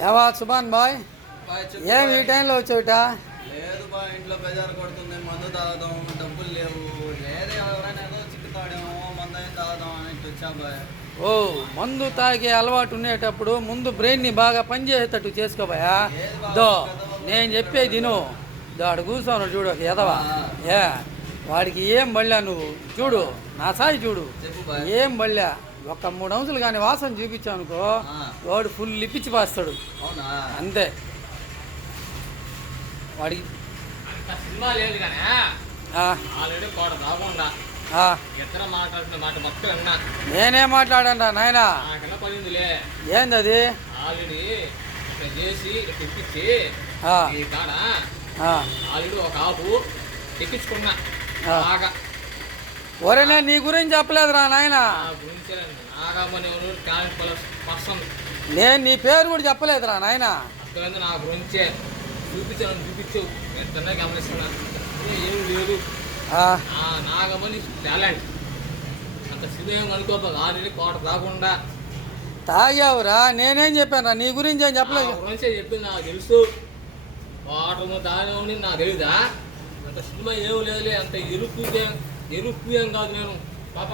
ఏవా Subhan bye, bye చెప్పు ఏం ఈ బాయ్. టైంలో వచ్చావుట? లేదు బాయ్, ఇంట్లో బేజారు కొడుతుంది. మందు తాగుదాం, డబ్బులు లేవు. లేదు ఎవరైనా ఏదో చిక్కుతాడేమో, మందు అయినా తాగుదాం అని వచ్చా బాయ్. ఓ, మందు తాగే అలవాటు ఉండేటప్పుడు ముందు బ్రెయిన్ని బాగా పనిచేసేటట్టు చేసుకోబాయా. లేదు బాబు, దో పెద్దవాళ్ళు నేను చెప్పేది తిను. దో ఆడు కూర్చోను చూడు, ఒక ఎదవా. ఏ వాడికి ఏం బళ్ళా నువ్వు చూడు, నా సాయి చూడు, చెప్పు బాయ్. ఏం బళ్ళా. ఒక 3 అంశాలు కానీ వాసన చూపించావు అనుకో, ఆ, వాడు ఫుల్ ఇప్పించి పాస్తాడు అవునా? అంతే. వాడికి అంత సినిమా లేదు కానీ ఆ, ఆల్రెడీ కోట రాకుండా ఆ, ఇద్దరు మాట్లాడుతున్న మాట మొత్తం విన్నా. నేనేం మాట్లాడంటా నాయనా? నాకన్నా పడిందిలే. ఏంది అది? ఆల్రెడీ ఇట్లా చేసి ఇట్లా తెప్పించి ఆ, ఈ కాడ ఆ, ఆల్రెడీ ఒక ఆపు తెప్పించుకున్నా. ఆ. బాగా ఒరే నేను నీ గురించి చెప్పలేదురా నాయనా. నా గురించి నాగమ్మని టాలెంట్ పర్సన్ నేను నీ పేరు కూడా చెప్పలేదురా నాయనా. అక్కడ నా గురించే చూపించావు ఎంతనే గమనిస్తున్నా. ఏం లేదు ఆ, నాగమ్మని టాలెంట్ అంత సినిమా అనుకోక ఆల్రెడీ కోట రాకుండా తాగావురా, నేనేం చెప్పానురా నీ గురించి ఏం చెప్పలేదు. గురించే చెప్పింది నాకు తెలుసు. వాటర్ దాని నాకు తెలీదా? అంత సినిమా ఏం లేదులే, అంత ఎరుపు ఏం కాదు నేను. పాప